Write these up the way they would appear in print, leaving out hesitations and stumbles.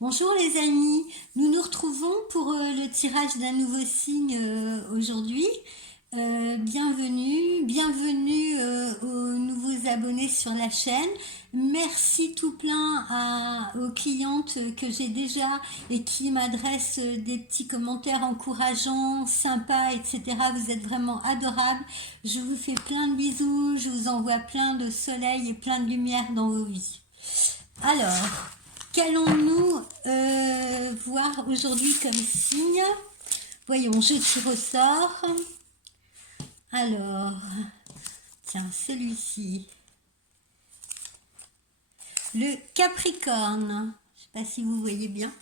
Bonjour les amis, nous nous retrouvons pour le tirage d'un nouveau signe aujourd'hui. Bienvenue aux nouveaux abonnés sur la chaîne. Merci tout plein aux clientes que j'ai déjà et qui m'adressent des petits commentaires encourageants, sympas, etc. Vous êtes vraiment adorables. Je vous fais plein de bisous, je vous envoie plein de soleil et plein de lumière dans vos vies. Alors, qu'allons-nous voir aujourd'hui comme signe? Voyons, je tire au sort. Alors, tiens, celui-ci. Le Capricorne. Je ne sais pas si vous voyez bien.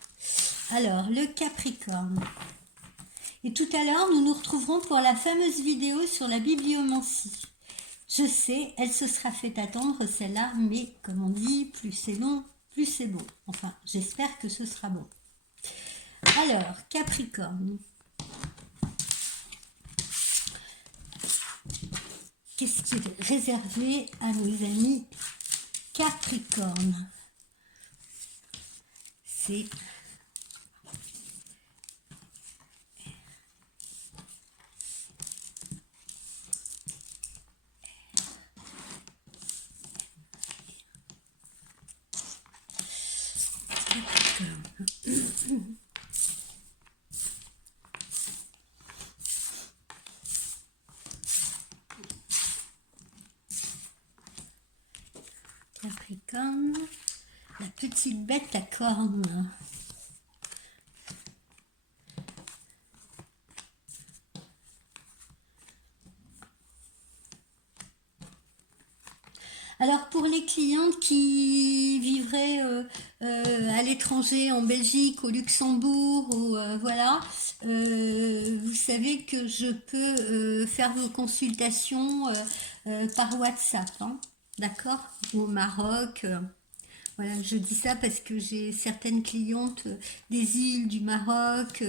Alors, le Capricorne. Et tout à l'heure, nous nous retrouverons pour la fameuse vidéo sur la bibliomancie. Je sais, elle se sera fait attendre celle-là, mais comme on dit, plus c'est long, plus c'est bon. Enfin, j'espère que ce sera bon. Alors, Capricorne. Qu'est-ce qui est réservé à nos amis Capricorne? C'est Capricorne, la petite bête à cornes. Alors pour les clientes qui vivraient à l'étranger, en Belgique, au Luxembourg, ou voilà, vous savez que je peux faire vos consultations par WhatsApp, hein, d'accord? Au Maroc. Voilà, je dis ça parce que j'ai certaines clientes des îles, du Maroc,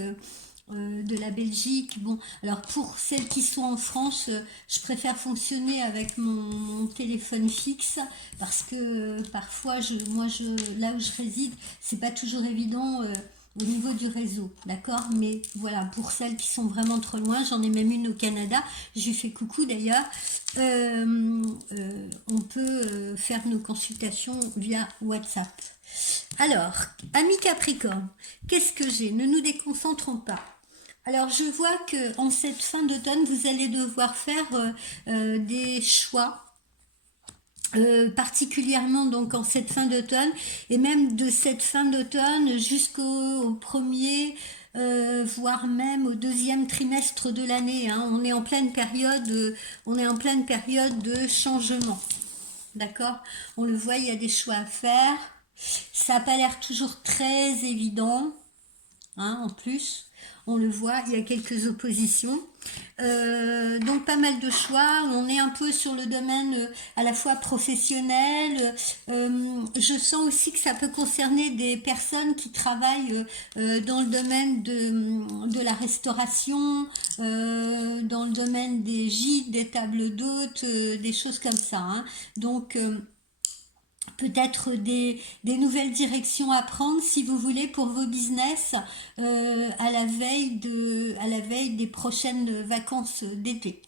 de la Belgique. Bon, alors pour celles qui sont en France, je préfère fonctionner avec mon téléphone fixe parce que parfois, là où je réside, c'est pas toujours évident. Au niveau du réseau, d'accord? Mais voilà, pour celles qui sont vraiment trop loin, j'en ai même une au Canada, je lui fais coucou d'ailleurs, on peut faire nos consultations via WhatsApp. Alors, ami Capricorne, qu'est-ce que j'ai? Ne nous déconcentrons pas. Alors, je vois que en cette fin d'automne, vous allez devoir faire des choix. Particulièrement donc en cette fin d'automne et même de cette fin d'automne jusqu'au premier voire même au deuxième trimestre de l'année, hein. On est en pleine période de changement, d'accord? On le voit, il y a des choix à faire, ça n'a pas l'air toujours très évident, hein, en plus on le voit, il y a quelques oppositions. Donc pas mal de choix, on est un peu sur le domaine à la fois professionnel. Je sens aussi que ça peut concerner des personnes qui travaillent dans le domaine de la restauration, dans le domaine des gîtes, des tables d'hôtes, des choses comme ça, hein. Donc peut-être des nouvelles directions à prendre si vous voulez pour vos business à la veille des prochaines vacances d'été.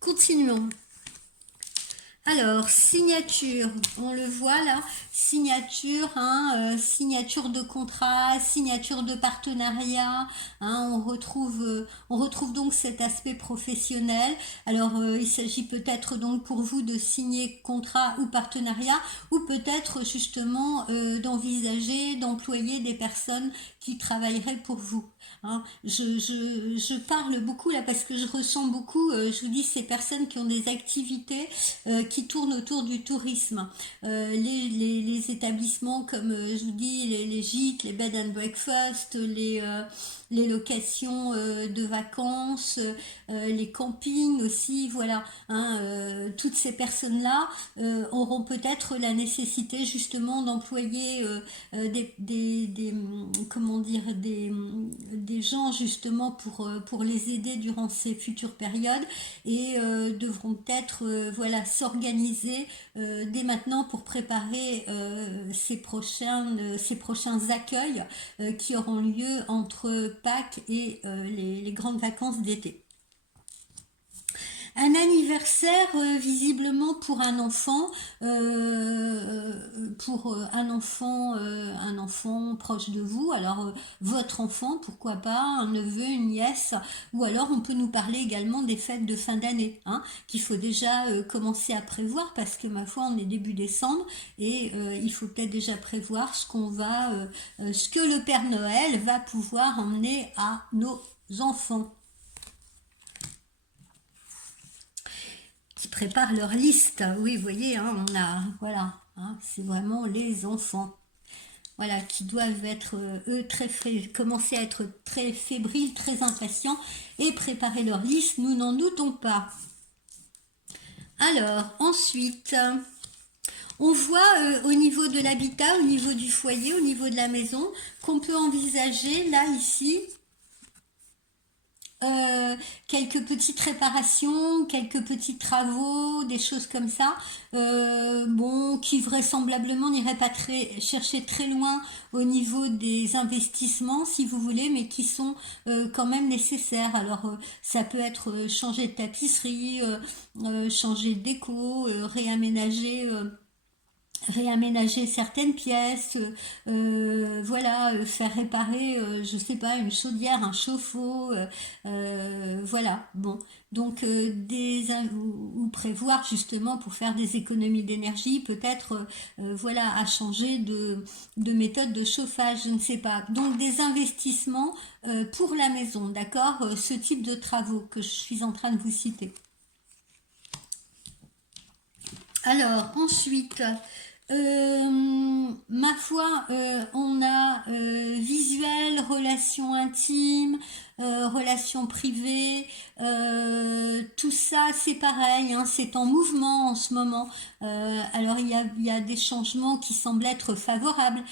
Continuons. Alors, signature, on le voit là, signature, hein, signature de contrat, signature de partenariat, hein, on retrouve donc cet aspect professionnel. Alors, il s'agit peut-être donc pour vous de signer contrat ou partenariat, ou peut-être justement d'envisager d'employer des personnes qui travailleraient pour vous. Hein. Je parle beaucoup là parce que je ressens beaucoup, je vous dis, ces personnes qui ont des activités qui tournent autour du tourisme. Les établissements comme, je vous dis, les gîtes, les bed and breakfast, les locations de vacances, les campings aussi, voilà. Hein, toutes ces personnes-là auront peut-être la nécessité justement d'employer comment dire, des gens justement pour les aider durant ces futures périodes et devront peut-être voilà, s'organiser s'organiser dès maintenant pour préparer ces prochains accueils qui auront lieu entre Pâques et les grandes vacances d'été. Un anniversaire, visiblement pour un enfant proche de vous. Alors votre enfant, pourquoi pas, un neveu, une nièce, ou alors on peut nous parler également des fêtes de fin d'année, hein, qu'il faut déjà commencer à prévoir parce que ma foi, on est début décembre et il faut peut-être déjà prévoir ce que le Père Noël va pouvoir emmener à nos enfants, qui préparent leur liste. Oui, vous voyez, hein, voilà, hein, c'est vraiment les enfants. Voilà, qui doivent être, commencer à être très fébriles, très impatients et préparer leur liste, nous n'en doutons pas. Alors, ensuite, on voit au niveau de l'habitat, au niveau du foyer, au niveau de la maison, qu'on peut envisager, là, ici, quelques petites réparations, quelques petits travaux, des choses comme ça, bon, qui vraisemblablement n'iraient pas chercher très loin au niveau des investissements, si vous voulez, mais qui sont quand même nécessaires. Alors, ça peut être changer de tapisserie, changer de déco, réaménager certaines pièces, voilà, faire réparer, je sais pas, une chaudière, un chauffe-eau, voilà, bon. Donc, ou prévoir justement pour faire des économies d'énergie, peut-être, voilà, à changer de méthode de chauffage, je ne sais pas. Donc, des investissements pour la maison, d'accord? Ce type de travaux que je suis en train de vous citer. Alors, ensuite, ma foi, on a visuel, relations intimes, relations privées, tout ça c'est pareil, hein, c'est en mouvement en ce moment. Alors il y a des changements qui semblent être favorables.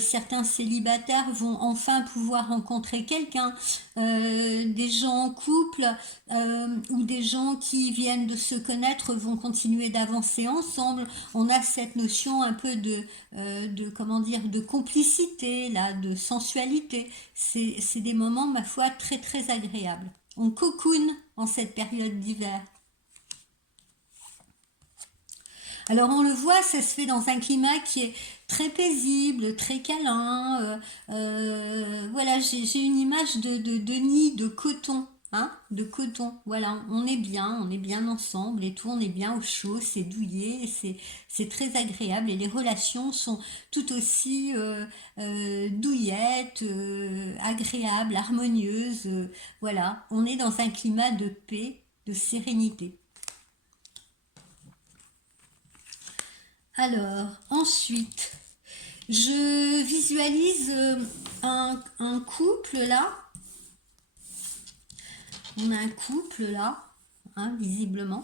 Certains célibataires vont enfin pouvoir rencontrer quelqu'un, des gens en couple ou des gens qui viennent de se connaître vont continuer d'avancer ensemble. On a cette notion un peu comment dire, de complicité, là, de sensualité. C'est des moments, ma foi, très très agréables. On cocoon en cette période d'hiver. Alors on le voit, ça se fait dans un climat qui est très paisible, très câlin. Voilà, j'ai une image de nid de coton. Hein, de coton, voilà, on est bien ensemble et tout, on est bien au chaud, c'est douillet, c'est très agréable et les relations sont tout aussi douillettes, agréables, harmonieuses, voilà, on est dans un climat de paix, de sérénité. Alors, ensuite, je visualise un couple là. On a un couple là, hein, visiblement,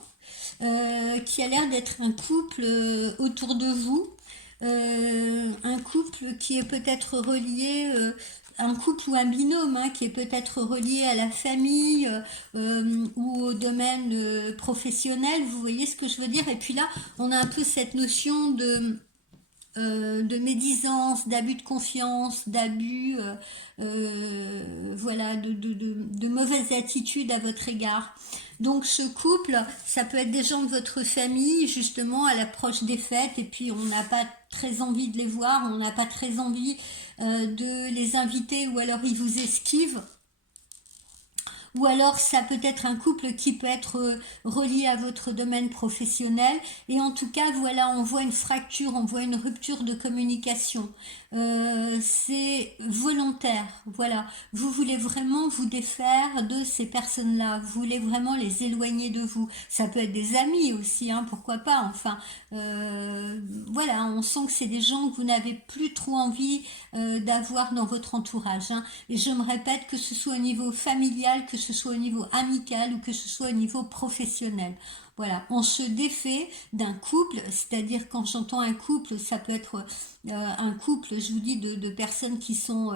qui a l'air d'être un couple autour de vous. Un couple qui est peut-être relié, un couple ou un binôme, hein, qui est peut-être relié à la famille ou au domaine professionnel. Vous voyez ce que je veux dire? Et puis là, on a un peu cette notion de médisance, d'abus de confiance, d'abus, voilà, de mauvaise attitude à votre égard. Donc ce couple, ça peut être des gens de votre famille, justement, à l'approche des fêtes, et puis on n'a pas très envie de les voir, on n'a pas très envie de les inviter, ou alors ils vous esquivent. Ou alors ça peut être un couple qui peut être relié à votre domaine professionnel. Et en tout cas, voilà, on voit une fracture, on voit une rupture de communication. C'est volontaire, voilà. Vous voulez vraiment vous défaire de ces personnes-là. Vous voulez vraiment les éloigner de vous. Ça peut être des amis aussi, hein, pourquoi pas. Enfin, voilà, on sent que c'est des gens que vous n'avez plus trop envie d'avoir dans votre entourage. Hein. Et je me répète, que ce soit au niveau familial, que ce soit au niveau amical ou que ce soit au niveau professionnel. Voilà, on se défait d'un couple, c'est-à-dire quand j'entends un couple, ça peut être un couple, je vous dis, de personnes qui sont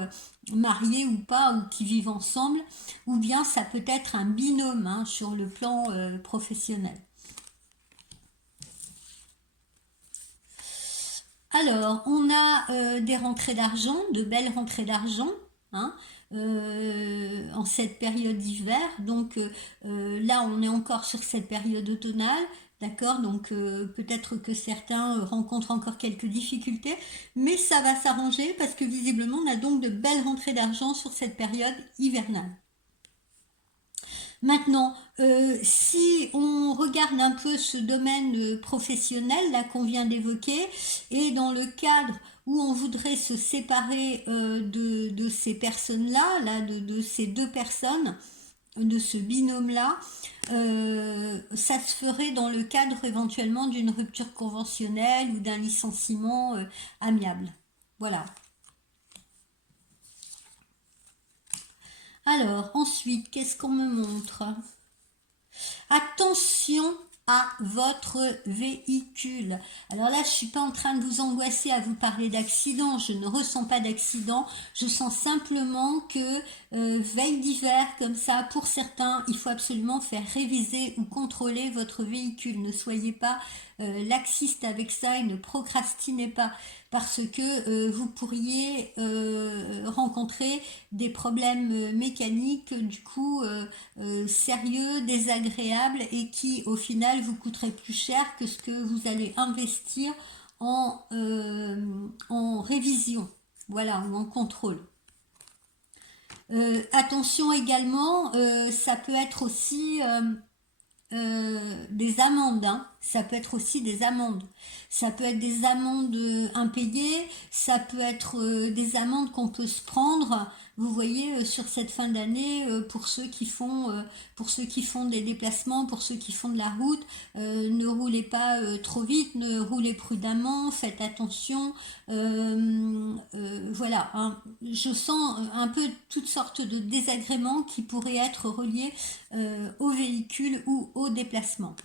mariées ou pas, ou qui vivent ensemble, ou bien ça peut être un binôme, hein, sur le plan professionnel. Alors, on a des rentrées d'argent, de belles rentrées d'argent, hein, en cette période d'hiver. Donc là, on est encore sur cette période automnale, d'accord? Donc peut-être que certains rencontrent encore quelques difficultés, mais ça va s'arranger parce que visiblement, on a donc de belles rentrées d'argent sur cette période hivernale. Maintenant, si on regarde un peu ce domaine professionnel là qu'on vient d'évoquer, et dans le cadre où on voudrait se séparer de ces personnes-là, de ces deux personnes, de ce binôme-là, ça se ferait dans le cadre éventuellement d'une rupture conventionnelle ou d'un licenciement amiable. Voilà. Alors, ensuite, qu'est-ce qu'on me montre? Attention à votre véhicule. Alors là, je suis pas en train de vous angoisser à vous parler d'accident. Je ne ressens pas d'accident. Je sens simplement que veille d'hiver comme ça, pour certains, il faut absolument faire réviser ou contrôler votre véhicule. Ne soyez pas laxiste avec ça et ne procrastinez pas parce que vous pourriez rencontrer des problèmes mécaniques du coup sérieux, désagréables et qui au final vous coûteraient plus cher que ce que vous allez investir en révision, voilà, ou en contrôle. Attention également, ça peut être aussi des amendes, hein. Ça peut être aussi des amendes. Ça peut être des amendes impayées, ça peut être des amendes qu'on peut se prendre. Vous voyez, sur cette fin d'année, pour ceux qui font des déplacements, pour ceux qui font de la route, ne roulez pas trop vite, ne roulez prudemment, faites attention. Voilà, hein. Je sens un peu toutes sortes de désagréments qui pourraient être reliés au véhicule ou au déplacement.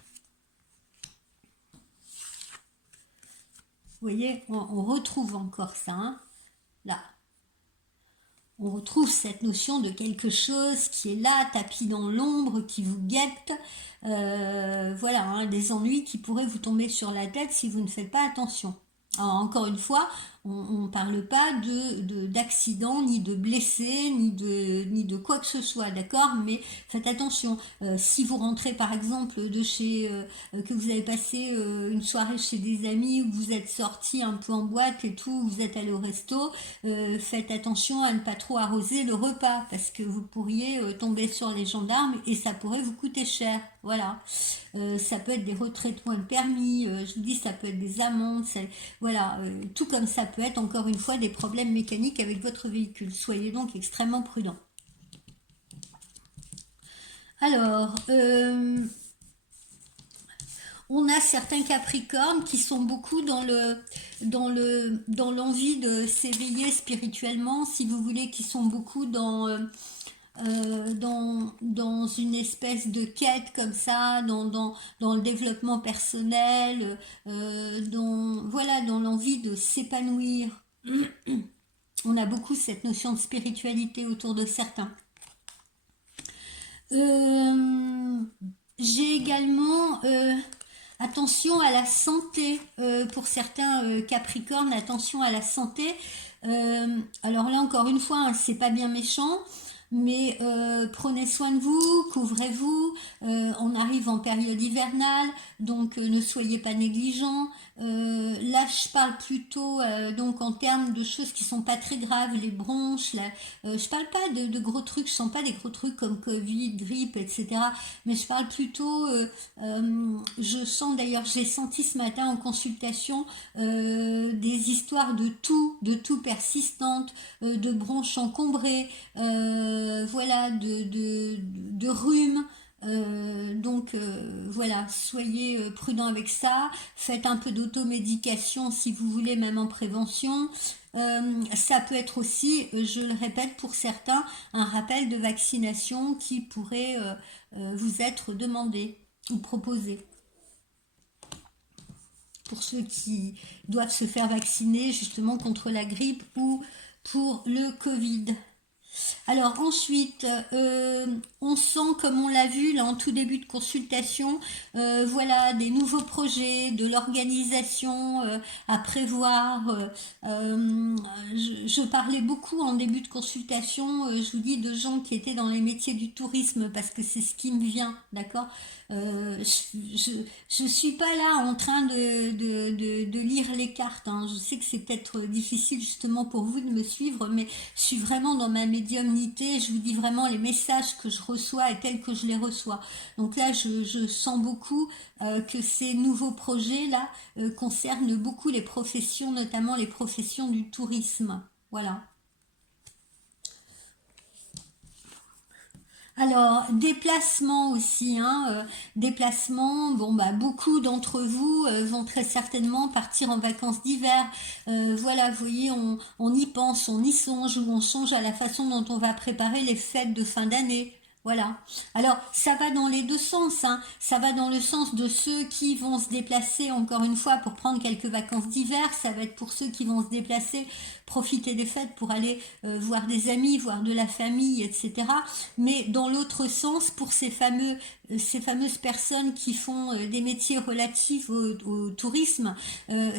Vous voyez, on retrouve encore ça, hein, là. On retrouve cette notion de quelque chose qui est là, tapis dans l'ombre, qui vous guette. Voilà, hein, des ennuis qui pourraient vous tomber sur la tête si vous ne faites pas attention. Alors, encore une fois, on ne parle pas d'accident, ni de blessés, ni de quoi que ce soit, d'accord? Mais faites attention. Si vous rentrez par exemple que vous avez passé une soirée chez des amis, ou que vous êtes sorti un peu en boîte et tout, vous êtes allé au resto, faites attention à ne pas trop arroser le repas parce que vous pourriez tomber sur les gendarmes et ça pourrait vous coûter cher. Voilà. Ça peut être des retraitements de permis, je vous dis, ça peut être des amendes, voilà, tout comme ça peut être encore une fois des problèmes mécaniques avec votre véhicule. Soyez donc extrêmement prudent. Alors, on a certains capricornes qui sont beaucoup dans l'envie de s'éveiller spirituellement, si vous voulez, qui sont beaucoup dans une espèce de quête comme ça, dans le développement personnel, voilà, dans l'envie de s'épanouir. On a beaucoup cette notion de spiritualité autour de certains. J'ai également attention à la santé pour certains capricornes, attention à la santé. Alors là encore une fois, hein, c'est pas bien méchant, mais prenez soin de vous, couvrez-vous. On arrive en période hivernale, donc ne soyez pas négligents. Là, je parle plutôt donc en termes de choses qui sont pas très graves, les bronches. Je parle pas de gros trucs, je sens pas des gros trucs comme Covid, grippe, etc. Mais je parle plutôt, je sens d'ailleurs, j'ai senti ce matin en consultation des histoires de toux persistantes, de bronches encombrées, voilà, de rhume. Donc voilà, soyez prudents avec ça, faites un peu d'automédication si vous voulez, même en prévention. Ça peut être aussi, je le répète pour certains, un rappel de vaccination qui pourrait vous être demandé ou proposé pour ceux qui doivent se faire vacciner justement contre la grippe ou pour le Covid. Alors ensuite, on sent, comme on l'a vu là en tout début de consultation, voilà, des nouveaux projets, de l'organisation à prévoir. Je parlais beaucoup en début de consultation, je vous dis, de gens qui étaient dans les métiers du tourisme parce que c'est ce qui me vient, d'accord. Je suis pas là en train de lire les cartes, hein. Je sais que c'est peut-être difficile justement pour vous de me suivre, mais je suis vraiment dans ma médiumnité. Je vous dis vraiment les messages que je reçois et tels que je les reçois. Donc là, je sens beaucoup que ces nouveaux projets-là concernent beaucoup les professions, notamment les professions du tourisme. Voilà. Alors, déplacement aussi, hein, déplacement, bon bah beaucoup d'entre vous vont très certainement partir en vacances d'hiver. Voilà, vous voyez, on y pense, on y songe ou on songe à la façon dont on va préparer les fêtes de fin d'année. Voilà. Alors, ça va dans les deux sens, hein. Ça va dans le sens de ceux qui vont se déplacer, encore une fois, pour prendre quelques vacances d'hiver. Ça va être pour ceux qui vont se déplacer, profiter des fêtes pour aller voir des amis, voir de la famille, etc. Mais dans l'autre sens, pour ces fameuses personnes qui font des métiers relatifs au tourisme,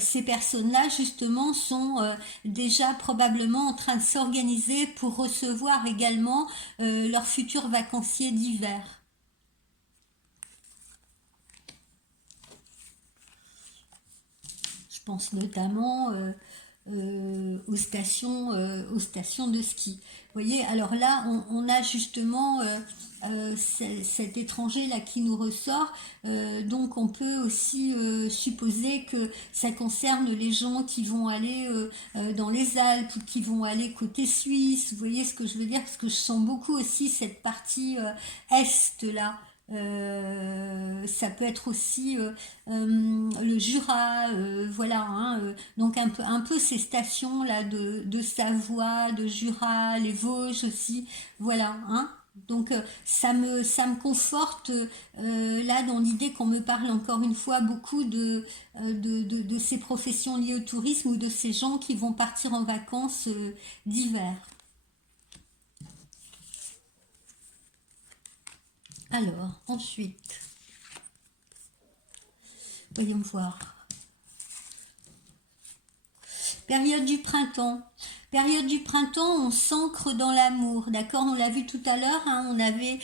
ces personnes-là, justement, sont déjà probablement en train de s'organiser pour recevoir également leurs futurs vacanciers d'hiver. Je pense notamment aux stations de ski. Vous voyez, alors là, on a justement cet étranger-là qui nous ressort, donc on peut aussi supposer que ça concerne les gens qui vont aller dans les Alpes ou qui vont aller côté Suisse. Vous voyez ce que je veux dire? Parce que je sens beaucoup aussi cette partie est-là. Ça peut être aussi le Jura, voilà, hein, donc un peu ces stations là de Savoie, de Jura, les Vosges aussi, voilà, hein. Donc ça me conforte là dans l'idée qu'on me parle encore une fois beaucoup de ces professions liées au tourisme ou de ces gens qui vont partir en vacances d'hiver. Alors, ensuite, voyons voir. Période du printemps. Période du printemps, on s'ancre dans l'amour, d'accord? On l'a vu tout à l'heure, hein, on avait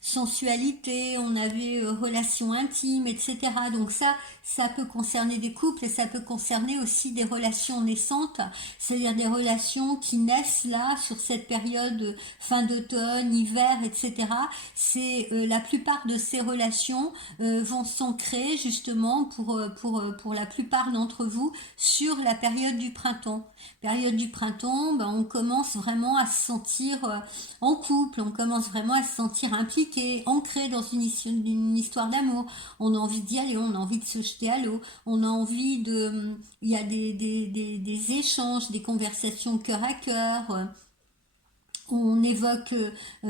sensualité, on avait relations intimes, etc. Donc ça peut concerner des couples et ça peut concerner aussi des relations naissantes, c'est-à-dire des relations qui naissent là sur cette période fin d'automne, hiver, etc. C'est la plupart de ces relations vont s'ancrer justement pour la plupart d'entre vous sur la période du printemps. Période du printemps, ben, on commence vraiment à se sentir en couple, on commence vraiment à se sentir impliqué, ancré dans une histoire d'amour. On a envie d'y aller, on a envie de se jeter à l'eau, on a envie de... Il y a des échanges, des conversations cœur à cœur. On évoque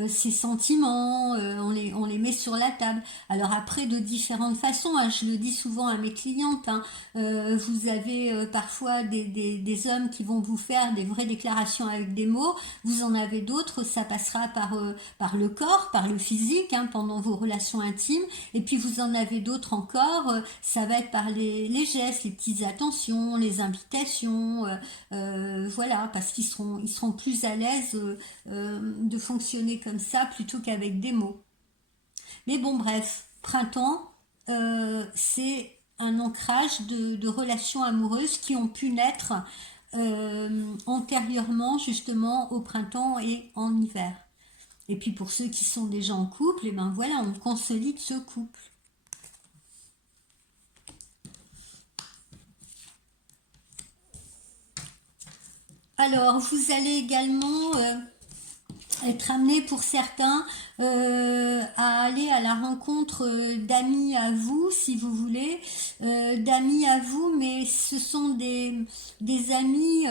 ses sentiments, on les met sur la table. Alors après, de différentes façons, hein, je le dis souvent à mes clientes, hein, vous avez parfois des hommes qui vont vous faire des vraies déclarations avec des mots, vous en avez d'autres, ça passera par le corps, par le physique, hein, pendant vos relations intimes, et puis vous en avez d'autres encore, ça va être par les gestes, les petites attentions, les invitations, voilà, parce ils seront plus à l'aise de fonctionner comme ça plutôt qu'avec des mots. Mais bon, bref, printemps, c'est un ancrage de relations amoureuses qui ont pu naître antérieurement justement au printemps et en hiver. Et puis pour ceux qui sont déjà en couple, et ben voilà, on consolide ce couple. Alors, vous allez également être amené pour certains à aller à la rencontre d'amis à vous, si vous voulez, d'amis à vous, mais ce sont des amis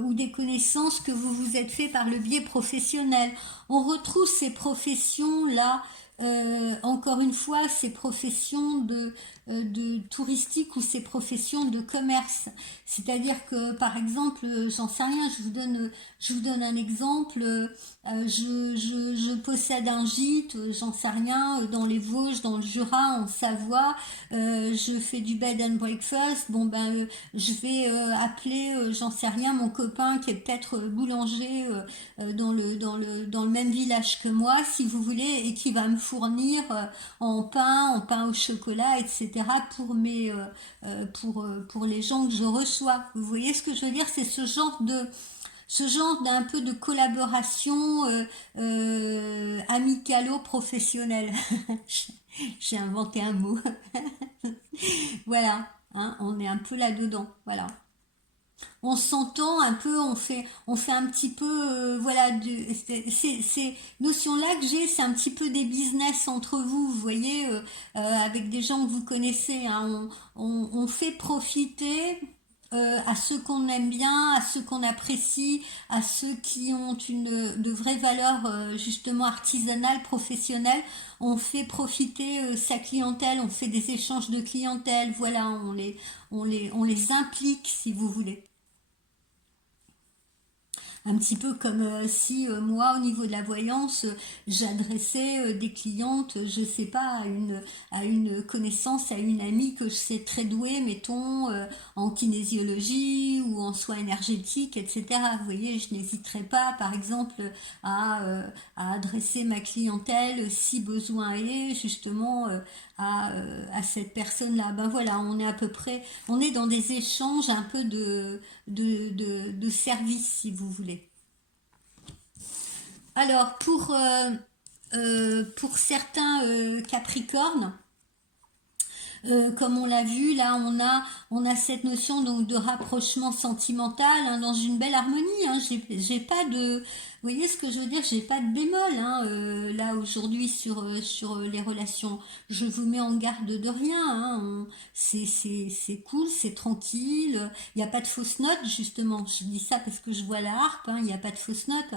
ou des connaissances que vous vous êtes fait par le biais professionnel. On retrouve ces professions-là, encore une fois, ces professions de touristique ou ces professions de commerce. C'est-à-dire que, par exemple, j'en sais rien, je vous donne un exemple. Je possède un gîte, j'en sais rien, dans les Vosges, dans le Jura, en Savoie. Je fais du bed and breakfast. Bon ben, je vais appeler, j'en sais rien, mon copain qui est peut-être boulanger dans le même village que moi, si vous voulez, et qui va me fournir en pain au chocolat, etc. pour les gens que je reçois. Vous voyez ce que je veux dire? C'est ce genre d'un peu de collaboration amicalo-professionnelle. J'ai inventé un mot. Voilà, hein, on est un peu là-dedans. Voilà. On s'entend un peu, on fait un petit peu, voilà, ces notions-là que j'ai, c'est un petit peu des business entre vous, vous voyez, avec des gens que vous connaissez, hein. On fait profiter à ceux qu'on aime bien, à ceux qu'on apprécie, à ceux qui ont de vraies valeurs justement artisanales, professionnelles. On fait profiter sa clientèle, on fait des échanges de clientèle, voilà, on les implique si vous voulez. Un petit peu comme si moi, au niveau de la voyance, j'adressais des clientes, je sais pas, à une connaissance, à une amie que je sais très douée, mettons, en kinésiologie ou en soins énergétiques, etc. Vous voyez, je n'hésiterai pas, par exemple, à adresser ma clientèle, si besoin est, justement, à cette personne-là. Ben voilà, on est à peu près, on est dans des échanges un peu de service, si vous voulez. Alors, pour certains Capricornes, comme on l'a vu, là, on a cette notion donc de rapprochement sentimental, hein, dans une belle harmonie. Hein. J'ai pas de, vous voyez ce que je veux dire? J'ai pas de bémol, hein, là aujourd'hui sur les relations. Je vous mets en garde de rien. Hein. C'est cool, c'est tranquille. Il n'y a pas de fausses notes justement. Je dis ça parce que je vois la harpe. Hein, il n'y a pas de fausses notes.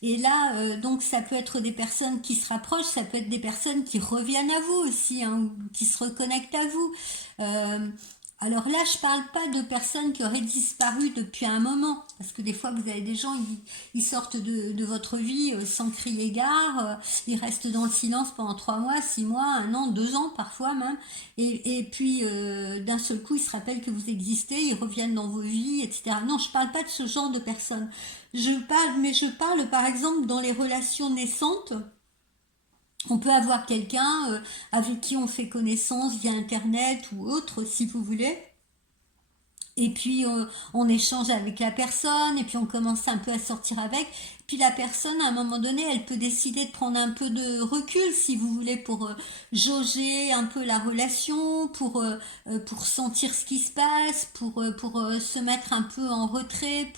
Et là, donc ça peut être des personnes qui se rapprochent, ça peut être des personnes qui reviennent à vous aussi, hein, ou qui se reconnectent à vous. Euh, alors là, je parle pas de personnes qui auraient disparu depuis un moment, parce que des fois, vous avez des gens, ils sortent de votre vie sans crier gare, ils restent dans le silence pendant 3 mois, 6 mois, un an, 2 ans parfois même, et puis d'un seul coup, ils se rappellent que vous existez, ils reviennent dans vos vies, etc. Non, je parle pas de ce genre de personnes. Mais je parle par exemple dans les relations naissantes. On peut avoir quelqu'un avec qui on fait connaissance via Internet ou autre, si vous voulez. Et puis on échange avec la personne, et puis on commence un peu à sortir avec. Puis la personne, à un moment donné, elle peut décider de prendre un peu de recul, si vous voulez, pour jauger un peu la relation, pour sentir ce qui se passe, pour se mettre un peu en retrait,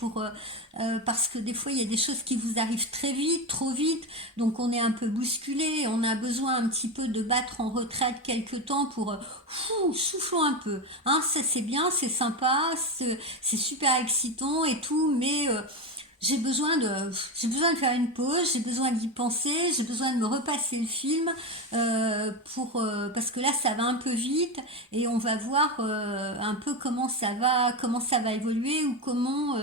parce que des fois, il y a des choses qui vous arrivent très vite, trop vite, donc on est un peu bousculé, on a besoin un petit peu de battre en retraite quelque temps pour soufflons un peu. Hein, ça c'est bien, c'est sympa, c'est super excitant et tout, mais j'ai besoin de faire une pause, j'ai besoin d'y penser, j'ai besoin de me repasser le film parce que là ça va un peu vite et on va voir un peu comment ça va évoluer ou comment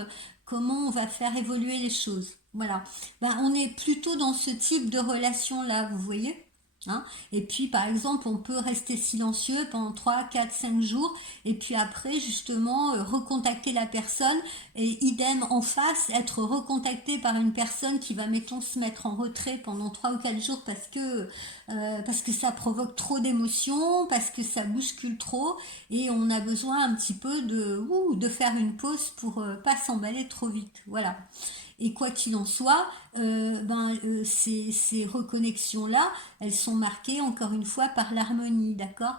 on va faire évoluer les choses. Voilà. Ben, on est plutôt dans ce type de relation là, vous voyez? Hein. Et puis, par exemple, on peut rester silencieux pendant 3, 4, 5 jours, et puis après, justement, recontacter la personne, et idem en face, être recontacté par une personne qui va, mettons, se mettre en retrait pendant 3 ou 4 jours parce que ça provoque trop d'émotions, parce que ça bouscule trop, et on a besoin un petit peu de faire une pause pour pas s'emballer trop vite. Voilà. Et quoi qu'il en soit, ces reconnexions-là, elles sont marquées encore une fois par l'harmonie, d'accord?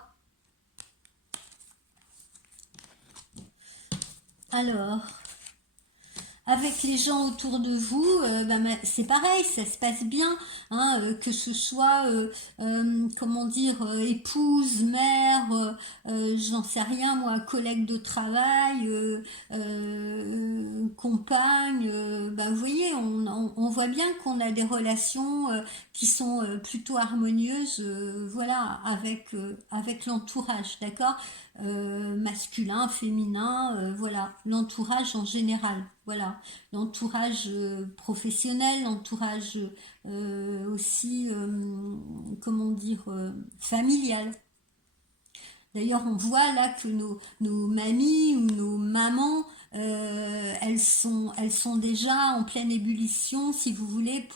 Alors, avec les gens autour de vous, c'est pareil, ça se passe bien, hein, que ce soit, comment dire, épouse, mère, j'en sais rien moi, collègue de travail, compagne, vous voyez, on voit bien qu'on a des relations qui sont plutôt harmonieuses, voilà, avec l'entourage, d'accord? Masculin, féminin, voilà, l'entourage en général, voilà, l'entourage professionnel, l'entourage aussi, comment dire, familial. D'ailleurs, on voit là que nos mamies ou nos mamans, elles sont déjà en pleine ébullition, si vous voulez,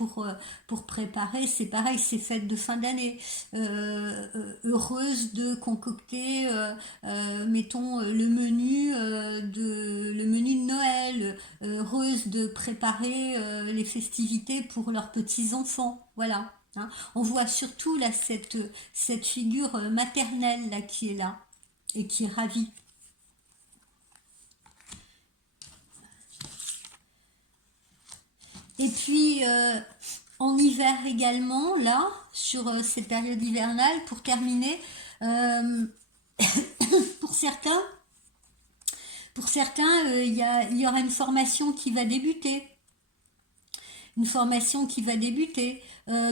pour préparer, c'est pareil, ces fêtes de fin d'année. Heureuses de concocter, mettons, le menu de Noël, heureuses de préparer les festivités pour leurs petits-enfants. Voilà. Hein. On voit surtout là cette figure maternelle là qui est là et qui est ravie. Et puis en hiver également, là, sur cette période hivernale, pour terminer, euh, pour certains, il y aura une formation qui va débuter. Une formation qui va débuter.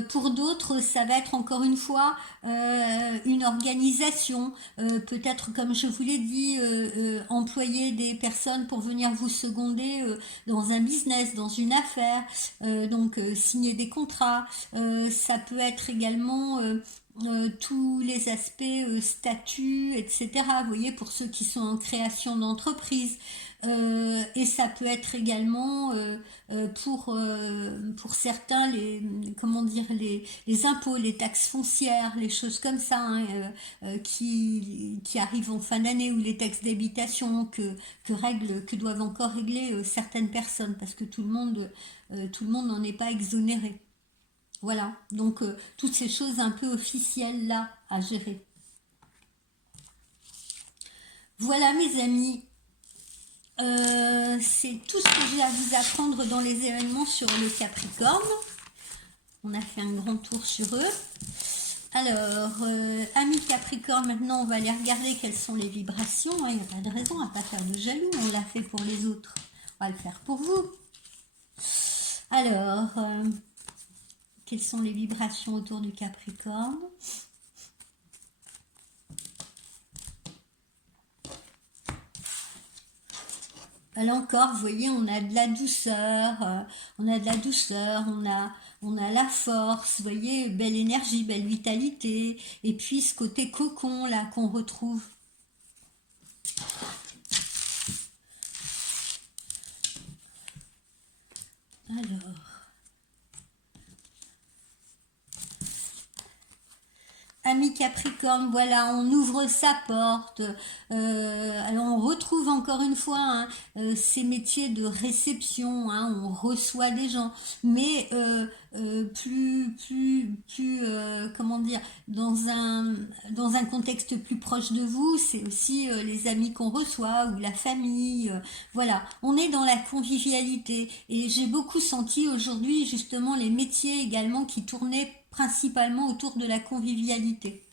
Pour d'autres, ça va être encore une fois une organisation. Peut-être, comme je vous l'ai dit, employer des personnes pour venir vous seconder dans un business, dans une affaire. Donc, signer des contrats. Ça peut être également... tous les aspects statut, etc. Vous voyez, pour ceux qui sont en création d'entreprise. Et ça peut être également pour certains comment dire, les impôts, les taxes foncières, les choses comme ça hein, qui arrivent en fin d'année ou les taxes d'habitation que doivent encore régler certaines personnes parce que tout le monde n'en est pas exonéré. Voilà, donc toutes ces choses un peu officielles là à gérer. Voilà mes amis, c'est tout ce que j'ai à vous apprendre dans les événements sur le Capricorne. On a fait un grand tour sur eux. Alors, amis Capricorne, maintenant on va aller regarder quelles sont les vibrations. Il n'y a pas de raison à ne pas faire de jaloux, on l'a fait pour les autres. On va le faire pour vous. Alors, quelles sont les vibrations autour du Capricorne? Là encore, vous voyez, on a de la douceur, on a la force, vous voyez, belle énergie, belle vitalité, et puis ce côté cocon là qu'on retrouve. Alors, Ami Capricorne, voilà, on ouvre sa porte. Alors on retrouve encore une fois hein, ces métiers de réception. Hein, on reçoit des gens, mais comment dire, dans un contexte plus proche de vous, c'est aussi les amis qu'on reçoit ou la famille. Voilà, on est dans la convivialité. Et j'ai beaucoup senti aujourd'hui justement les métiers également qui tournaient principalement autour de la convivialité.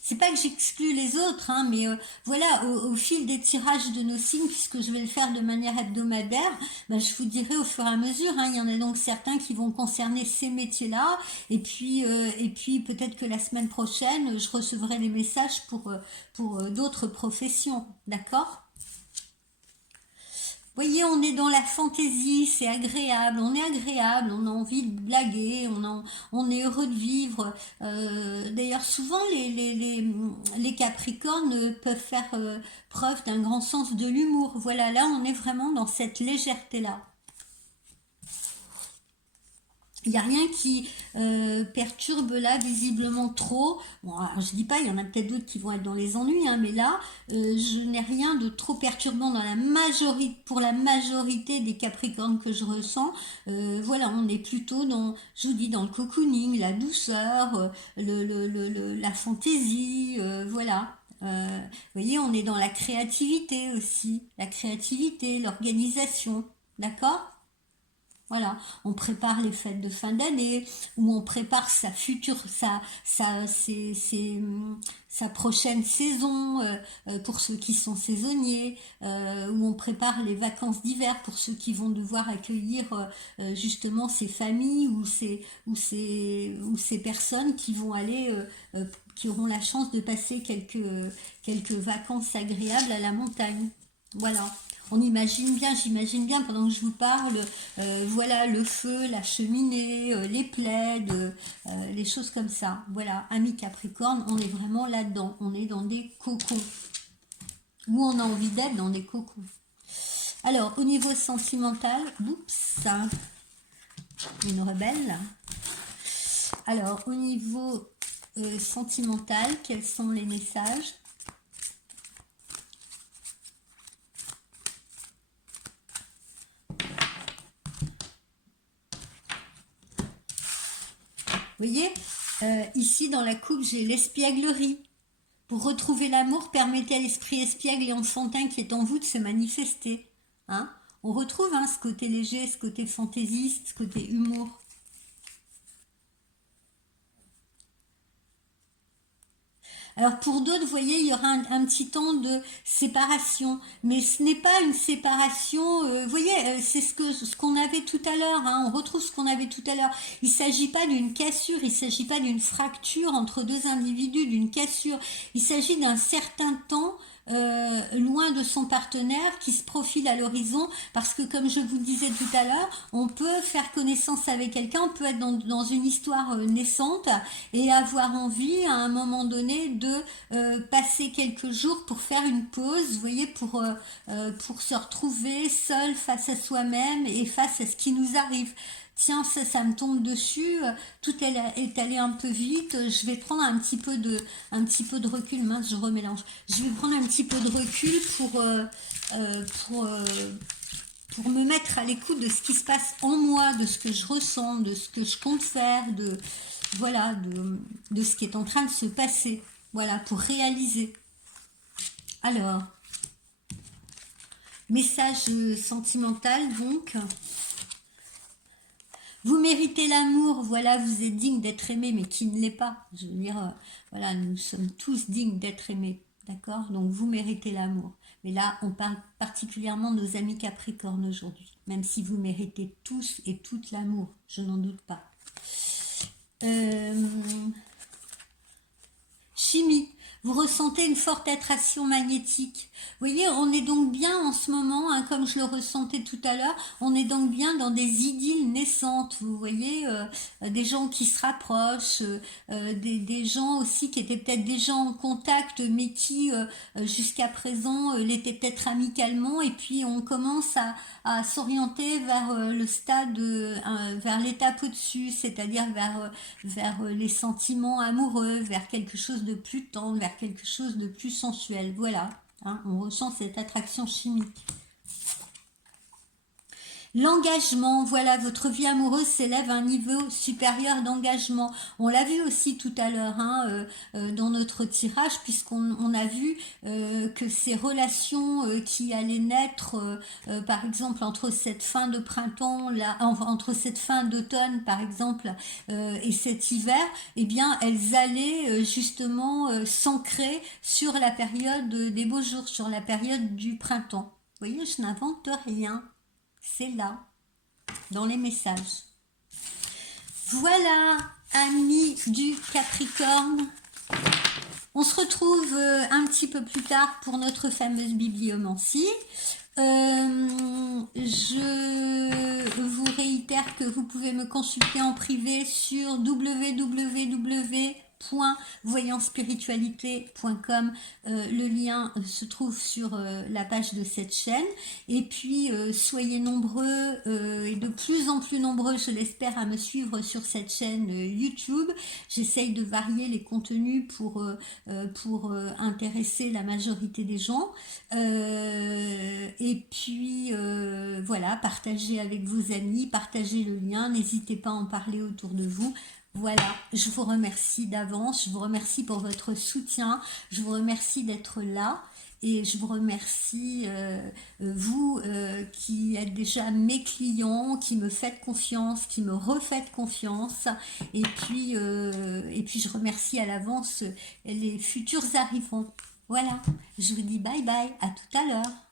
C'est pas que j'exclus les autres, hein, mais voilà, au fil des tirages de nos signes, puisque je vais le faire de manière hebdomadaire, je vous dirai au fur et à mesure, hein, il y en a donc certains qui vont concerner ces métiers-là, et puis peut-être que la semaine prochaine, je recevrai des messages pour d'autres professions, d'accord ? Vous voyez, on est dans la fantaisie, c'est agréable, on a envie de blaguer, on est heureux de vivre. D'ailleurs, souvent, les Capricornes peuvent faire preuve d'un grand sens de l'humour. Voilà, là, on est vraiment dans cette légèreté-là. Il n'y a rien qui perturbe là visiblement trop. Bon, alors, je dis pas, il y en a peut-être d'autres qui vont être dans les ennuis, hein, mais là, je n'ai rien de trop perturbant dans pour la majorité des Capricornes que je ressens. Voilà, on est plutôt dans, je vous dis, dans le cocooning, la douceur, la fantaisie, voilà. Vous voyez, on est dans la créativité aussi, la créativité, l'organisation, d'accord ? Voilà, on prépare les fêtes de fin d'année, ou on prépare sa future, sa prochaine saison pour ceux qui sont saisonniers, où on prépare les vacances d'hiver pour ceux qui vont devoir accueillir justement ces familles ou ces personnes qui vont aller, qui auront la chance de passer quelques vacances agréables à la montagne. Voilà. On imagine bien, j'imagine bien pendant que je vous parle, voilà le feu, la cheminée, les plaids, les choses comme ça. Voilà, amis Capricorne, on est vraiment là-dedans. On est dans des cocons. Où on a envie d'être dans des cocons. Alors, au niveau sentimental, oups, une rebelle. Alors, au niveau sentimental, quels sont les messages? Vous voyez, ici dans la coupe, j'ai l'espièglerie. Pour retrouver l'amour, permettez à l'esprit espiègle et enfantin qui est en vous de se manifester. Hein, on retrouve ce côté léger, ce côté fantaisiste, ce côté humour. Alors pour d'autres, vous voyez, il y aura un petit temps de séparation, mais ce n'est pas une séparation, vous voyez, c'est ce qu'on avait tout à l'heure, on retrouve ce qu'on avait tout à l'heure. Il ne s'agit pas d'une cassure, il ne s'agit pas d'une fracture entre deux individus, d'une cassure, il s'agit d'un certain temps loin de son partenaire qui se profile à l'horizon parce que comme je vous disais tout à l'heure, on peut faire connaissance avec quelqu'un, on peut être dans une histoire naissante et avoir envie à un moment donné de passer quelques jours pour faire une pause, vous voyez, pour se retrouver seul face à soi-même et face à ce qui nous arrive. Tiens, ça me tombe dessus, tout est allé un peu vite, je vais prendre un petit peu de recul, mince, je remélange. Je vais prendre un petit peu de recul pour me mettre à l'écoute de ce qui se passe en moi, de ce que je ressens, de ce que je compte faire, voilà, de ce qui est en train de se passer, voilà, pour réaliser. Alors, message sentimental donc. Vous méritez l'amour, voilà, vous êtes digne d'être aimé, mais qui ne l'est pas. Je veux dire, voilà, nous sommes tous dignes d'être aimés, d'accord? Donc vous méritez l'amour. Mais là, on parle particulièrement de nos amis Capricornes aujourd'hui, même si vous méritez tous et toutes l'amour, je n'en doute pas. Chimie. Vous ressentez une forte attraction magnétique. Vous voyez, on est donc bien en ce moment, comme je le ressentais tout à l'heure, on est donc bien dans des idylles naissantes. Vous voyez, des gens qui se rapprochent, des gens aussi qui étaient peut-être déjà en contact, mais qui jusqu'à présent l'étaient peut-être amicalement. Et puis on commence à s'orienter vers le stade, vers l'étape au-dessus, c'est-à-dire vers les sentiments amoureux, vers quelque chose de plus tendre, vers quelque chose de plus sensuel. Voilà, on ressent cette attraction chimique. L'engagement, voilà, votre vie amoureuse s'élève à un niveau supérieur d'engagement. On l'a vu aussi tout à l'heure dans notre tirage, puisqu'on a vu que ces relations qui allaient naître, par exemple, entre cette fin de printemps, entre cette fin d'automne, par exemple, et cet hiver, eh bien, elles allaient justement s'ancrer sur la période des beaux jours, sur la période du printemps. Vous voyez, je n'invente rien. C'est là, dans les messages. Voilà, amis du Capricorne. On se retrouve un petit peu plus tard pour notre fameuse bibliomancie. Je vous réitère que vous pouvez me consulter en privé sur www.voyancespiritualité.com. Le lien se trouve sur la page de cette chaîne. Et puis, soyez nombreux et de plus en plus nombreux, je l'espère, à me suivre sur cette chaîne YouTube. J'essaye de varier les contenus pour intéresser la majorité des gens. Et puis, voilà, partagez avec vos amis, partagez le lien, n'hésitez pas à en parler autour de vous. Voilà, je vous remercie d'avance, je vous remercie pour votre soutien, je vous remercie d'être là et je vous remercie, vous qui êtes déjà mes clients, qui me faites confiance, qui me refaites confiance, et puis je remercie à l'avance les futurs arrivants. Voilà, je vous dis bye bye, à tout à l'heure.